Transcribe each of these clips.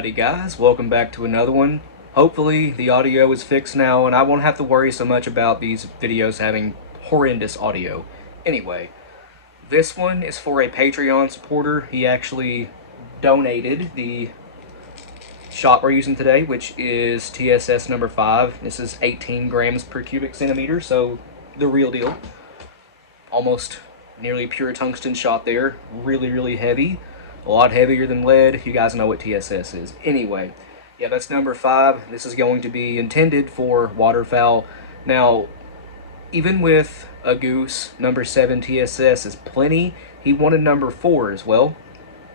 Howdy guys, welcome back to another one. Hopefully the audio is fixed now and I won't have to worry so much about these videos having horrendous audio. Anyway, this one is for a Patreon supporter. He actually donated the shot we're using today, which is TSS number 5. This is 18 grams per cubic centimeter, so the real deal. Almost nearly pure tungsten shot there. Really heavy. A lot heavier than lead. You guys know what TSS is. Anyway, yeah, that's number 5. This is going to be intended for waterfowl. Now, even with a goose, number 7 TSS is plenty. He wanted number 4 as well.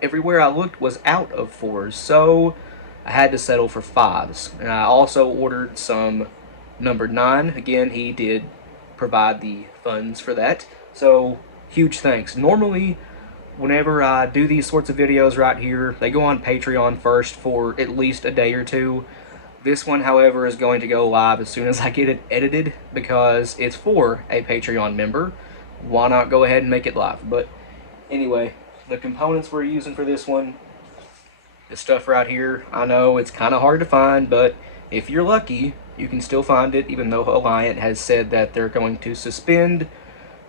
Everywhere I looked was out of 4s, so I had to settle for 5s. And I also ordered some number 9. Again, he did provide the funds for that. So, huge thanks. Normally, whenever I do these sorts of videos right here, they go on Patreon first for at least a day or two. This one, however, is going to go live as soon as I get it edited because it's for a Patreon member. Why not go ahead and make it live? But anyway, the components we're using for this one, this stuff right here, I know it's kind of hard to find, but if you're lucky, you can still find it, even though Alliant has said that they're going to suspend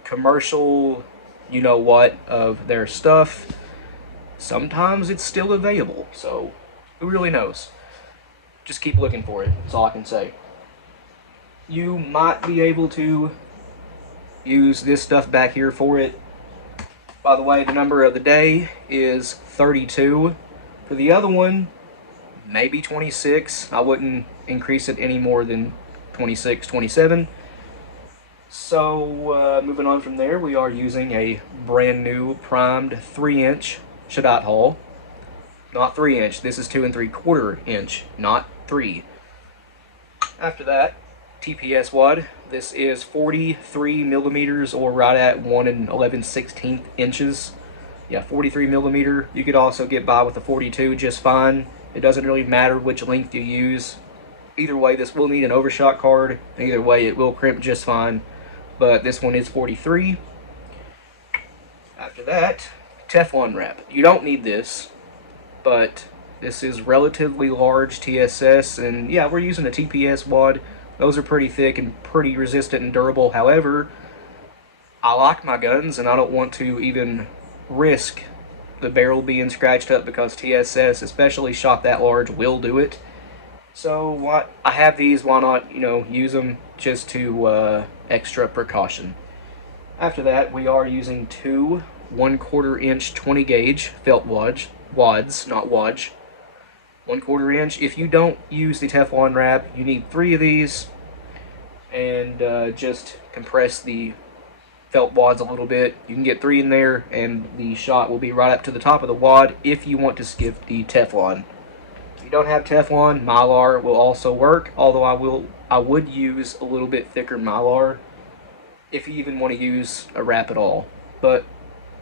commercial you-know-what of their stuff. Sometimes it's still available, so who really knows? Just keep looking for it, that's all I can say. You might be able to use this stuff back here for it. By the way, the number of the day is 32. For the other one, maybe 26. I wouldn't increase it any more than 26, 27. So, moving on from there, we are using a brand new primed 3-inch Shadat hull. Not 3-inch, this is 2 3/4 inch, not 3. After that, TPS wad. This is 43 millimeters, or right at 1 11/16 inches. Yeah, 43 millimeter. You could also get by with a 42 just fine. It doesn't really matter which length you use. Either way, this will need an overshot card. Either way, it will crimp just fine. But this one is 43. After that, Teflon wrap. You don't need this, but this is relatively large TSS, and yeah, we're using a TPS wad. Those are pretty thick and pretty resistant and durable. However, I like my guns, and I don't want to even risk the barrel being scratched up because TSS, especially shot that large, will do it. So I have these, why not, use them just to extra precaution. After that, we are using 2 1/4 inch 20 gauge felt wads, not wadge. 1/4 inch. If you don't use the Teflon wrap, you need 3 of these, and just compress the felt wads a little bit. You can get 3 in there, and the shot will be right up to the top of the wad if you want to skip the Teflon. If you don't have Teflon, Mylar will also work, although I would use a little bit thicker Mylar if you even want to use a wrap at all. But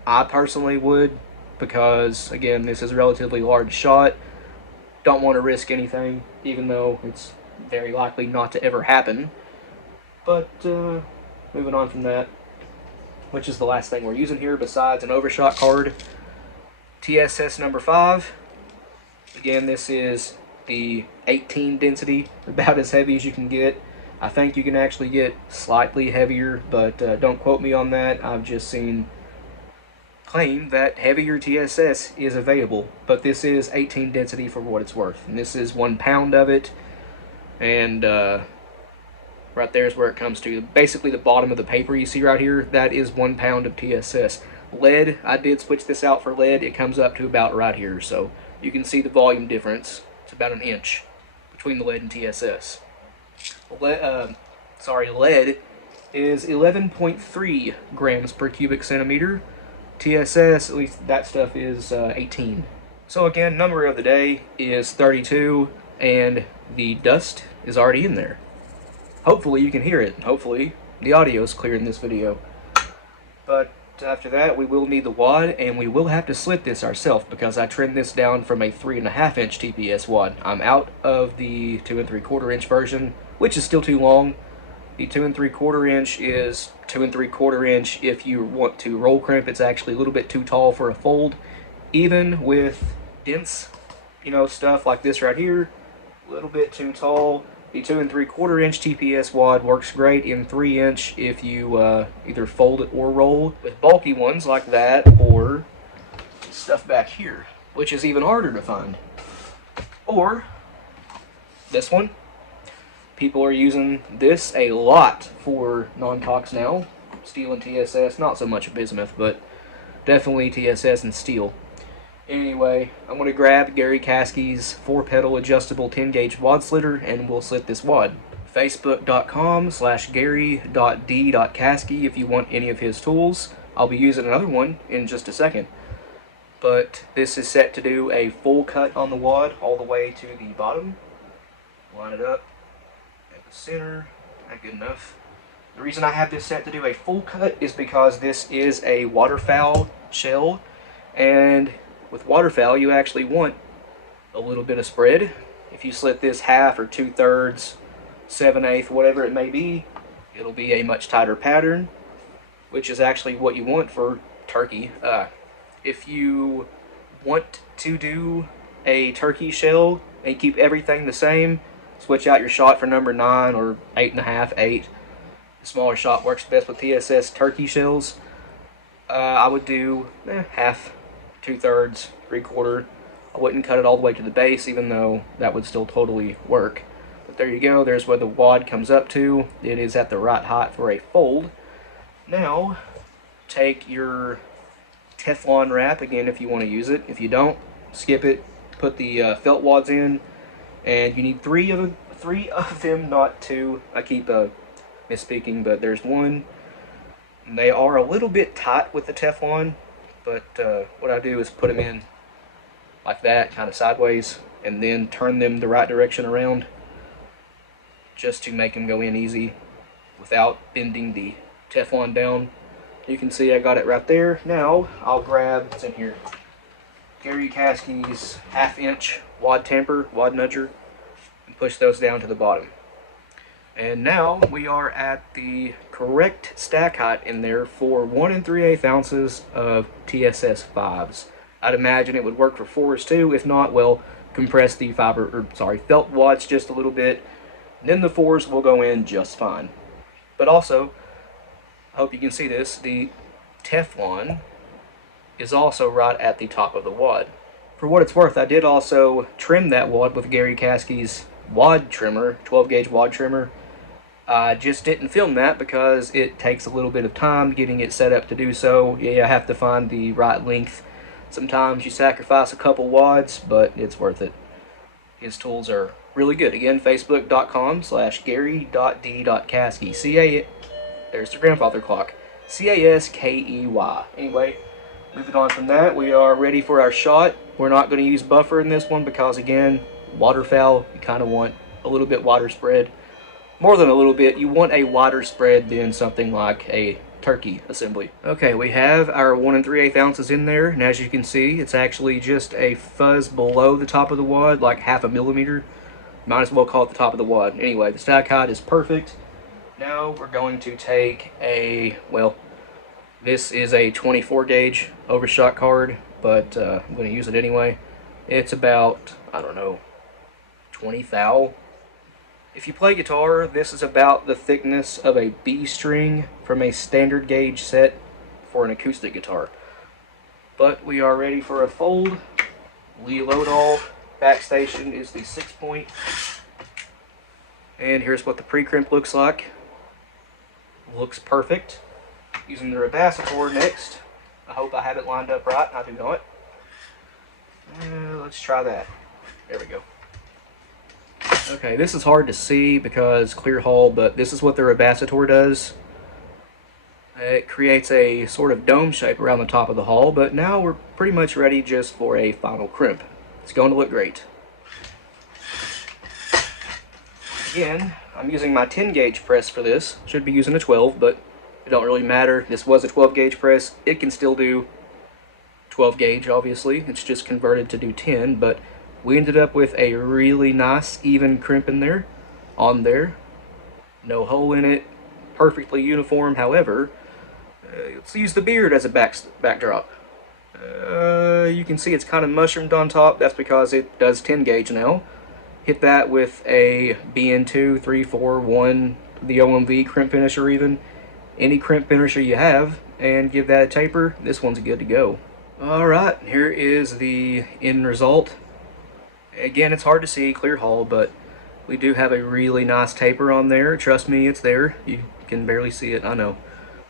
I personally would, because again, this is a relatively large shot. Don't want to risk anything, even though it's very likely not to ever happen. But moving on from that, which is the last thing we're using here besides an overshot card, TSS number 5. Again, this is the 18 density, about as heavy as you can get. I think you can actually get slightly heavier, but don't quote me on that. I've just seen claim that heavier TSS is available, but this is 18 density for what it's worth. And this is 1 pound of it, and right there is where it comes to. Basically the bottom of the paper you see right here, that is 1 pound of TSS. Lead, I did switch this out for lead. It comes up to about right here, so you can see the volume difference. It's about 1 inch between the lead and TSS. Lead is 11.3 grams per cubic centimeter. TSS, at least that stuff, is 18. So again, number of the day is 32, and the dust is already in there. Hopefully you can hear it. Hopefully the audio is clear in this video. But after that, we will need the wad, and we will have to slit this ourselves because I trimmed this down from a 3.5 inch TPS wad. I'm out of the 2 3/4 inch version, which is still too long. The 2 3/4 inch is 2 3/4 inch if you want to roll crimp. It's actually a little bit too tall for a fold. Even with dense you know, stuff like this right here, a little bit too tall. The 2 3/4 inch TPS wad works great in 3 inch if you either fold it or roll. With bulky ones like that, or stuff back here, which is even harder to find. Or this one. People are using this a lot for non-tox now. Steel and TSS, not so much bismuth, but definitely TSS and steel. Anyway, I'm going to grab Gary Caskey's 4-pedal adjustable 10-gauge wad slitter, and we'll slit this wad. Facebook.com/Gary.D.Caskey if you want any of his tools. I'll be using another one in just a second. But this is set to do a full cut on the wad all the way to the bottom. Line it up at the center. Not good enough. The reason I have this set to do a full cut is because this is a waterfowl shell, and with waterfowl you actually want a little bit of spread. If you slit this half or 2/3, 7/8, whatever it may be, it'll be a much tighter pattern, which is actually what you want for turkey. If you want to do a turkey shell and keep everything the same, switch out your shot for number 9 or 8.5, 8. The smaller shot works best with TSS turkey shells. I would do half, 2/3, 3/4. I wouldn't cut it all the way to the base, even though that would still totally work. But there you go, there's where the wad comes up to. It is at the right height for a fold. Now, take your Teflon wrap, again if you want to use it. If you don't, skip it. Put the felt wads in, and you need three of them, not 2. I keep misspeaking, but there's 1. And they are a little bit tight with the Teflon, but what I do is put them in like that, kind of sideways, and then turn them the right direction around, just to make them go in easy without bending the Teflon down. You can see I got it right there. Now I'll grab, what's in here, Gary Caskey's 1/2 inch wad tamper, wad nudger, and push those down to the bottom. And now we are at the correct stack height in there for 1 3/8 ounces of TSS 5s. I'd imagine it would work for 4s too. If not, well, compress the felt wads just a little bit, and then the 4s will go in just fine. But also, I hope you can see this, the Teflon is also right at the top of the wad. For what it's worth, I did also trim that wad with Gary Caskey's wad trimmer, 12-gauge wad trimmer. I just didn't film that because it takes a little bit of time getting it set up to do so. Yeah, I have to find the right length. Sometimes you sacrifice a couple wads, but it's worth it. His tools are really good. Again, Facebook.com/Gary.D.Caskey. There's the grandfather clock. Caskey. Anyway, moving on from that, we are ready for our shot. We're not going to use buffer in this one because, again, waterfowl, you kind of want a little bit wider spread. More than a little bit, you want a wider spread than something like a turkey assembly. Okay, we have our 1 3/8 ounces in there, and as you can see, it's actually just a fuzz below the top of the wad, like 1/2 millimeter. Might as well call it the top of the wad. Anyway, the stack height is perfect. Now we're going to take a, well, this is a 24-gauge overshot card, but I'm going to use it anyway. It's about, I don't know, 20 thou. If you play guitar, this is about the thickness of a B string from a standard gauge set for an acoustic guitar. But we are ready for a fold. Lee Lodahl backstation is the 6-point. And here's what the pre-crimp looks like. Looks perfect. Using the Rebacitor next. I hope I have it lined up right. I do not. Let's try that. There we go. Okay, this is hard to see because clear hull, but this is what the Rebacitor does. It creates a sort of dome shape around the top of the hull, but now we're pretty much ready just for a final crimp. It's going to look great. Again, I'm using my 10-gauge press for this. Should be using a 12, but it don't really matter. This was a 12-gauge press. It can still do 12-gauge, obviously. It's just converted to do 10, but we ended up with a really nice, even crimp in there, on there. No hole in it. Perfectly uniform. However, let's use the beard as a backdrop. You can see it's kind of mushroomed on top. That's because it does 10 gauge now. Hit that with a BN2, 3, 4, 1, the OMV crimp finisher even. Any crimp finisher you have, and give that a taper. This one's good to go. Alright, here is the end result. Again, it's hard to see, clear hull, but we do have a really nice taper on there. Trust me, it's there. You can barely see it, I know.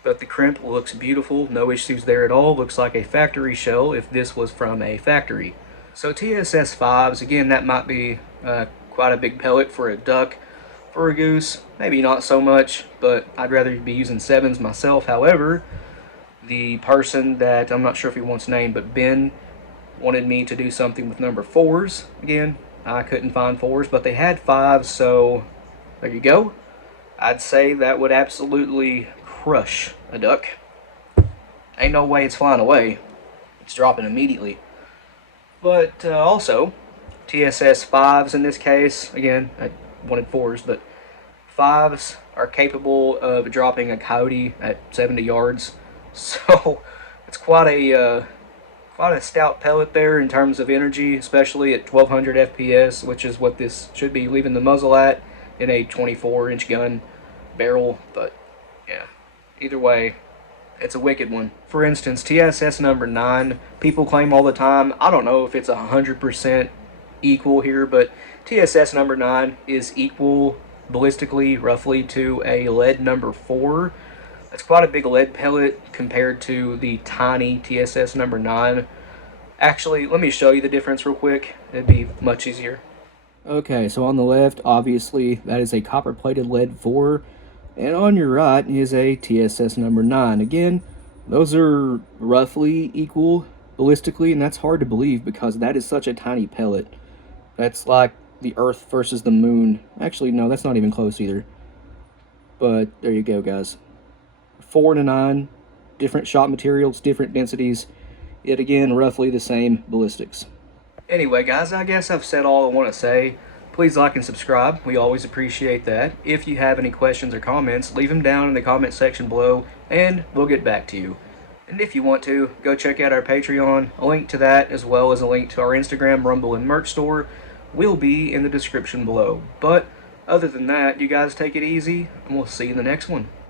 But the crimp looks beautiful, no issues there at all. Looks like a factory shell if this was from a factory. So TSS 5s, again, that might be quite a big pellet for a duck. For a goose, maybe not so much, but I'd rather be using 7s myself. However, the person that, I'm not sure if he wants named, but Ben wanted me to do something with number 4s. Again, I couldn't find 4s, but they had 5s, so there you go. I'd say that would absolutely crush a duck. Ain't no way it's flying away. It's dropping immediately. But also, TSS 5s in this case, again, I wanted 4s, but 5s are capable of dropping a coyote at 70 yards. So it's quite a stout pellet there in terms of energy, especially at 1200 FPS, which is what this should be leaving the muzzle at in a 24-inch gun barrel. But yeah, either way, it's a wicked one. For instance, TSS number 9, people claim all the time, I don't know if it's 100% equal here, but TSS number 9 is equal ballistically roughly to a lead number 4. That's quite a big lead pellet compared to the tiny TSS number 9. Actually, let me show you the difference real quick. It'd be much easier. Okay, so on the left, obviously, that is a copper-plated lead 4. And on your right is a TSS number 9. Again, those are roughly equal ballistically, and that's hard to believe because that is such a tiny pellet. That's like the Earth versus the Moon. Actually, no, that's not even close either. But there you go, guys. 4 to 9, different shot materials, different densities, yet again, roughly the same ballistics. Anyway, guys, I guess I've said all I want to say. Please like and subscribe. We always appreciate that. If you have any questions or comments, leave them down in the comment section below, and we'll get back to you. And if you want to, go check out our Patreon. A link to that, as well as a link to our Instagram, Rumble, and merch store, will be in the description below. But other than that, you guys take it easy, and we'll see you in the next one.